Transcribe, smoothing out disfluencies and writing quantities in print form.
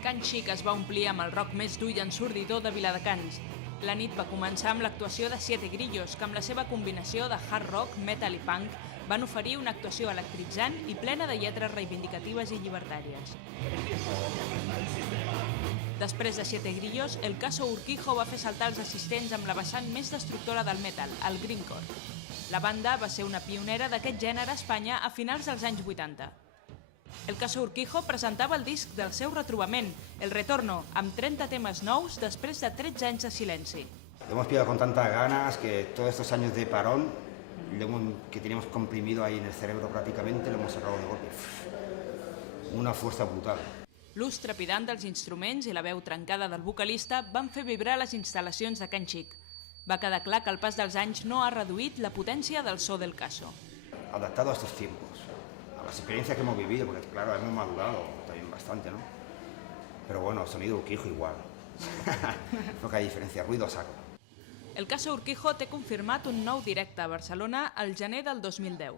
Can Xic es va omplir amb el rock més dur i ensordidor de Viladecans. La nit va començar amb l'actuació de Siete Grillos, que amb la seva combinació de hard rock, metal i punk van oferir una actuació electritzant i plena de lletres reivindicatives i llibertàries. Després de Siete Grillos, el Caso Urquijo va fer saltar els assistents amb la vessant més destructora del metal, el grindcore. La banda va ser una pionera d'aquest gènere a Espanya a finals dels anys 80. El Caso Urquijo presentava el disc del seu retrobament, El Retorno, amb 30 temes nous després de 13 anys de silenci. Lo hemos pillado con tantas ganas que todos estos años de parón, que teníamos comprimido ahí en el cerebro prácticamente, lo hemos sacado de golpe. Una fuerza brutal. L'ús trepidant dels instruments i la veu trencada del vocalista van fer vibrar les instal·lacions de Can Xic. Va quedar clar que el pas dels anys no ha reduït la potència del so del Caso. Adaptado a estos tiempos, a las experiencias que hemos vivido, porque claro, hemos madurado también bastante, ¿no? Pero bueno, sonido Urquijo igual. Poca diferència, ruido a saco. El Caso Urquijo té confirmat un nou directe a Barcelona al gener del 2010.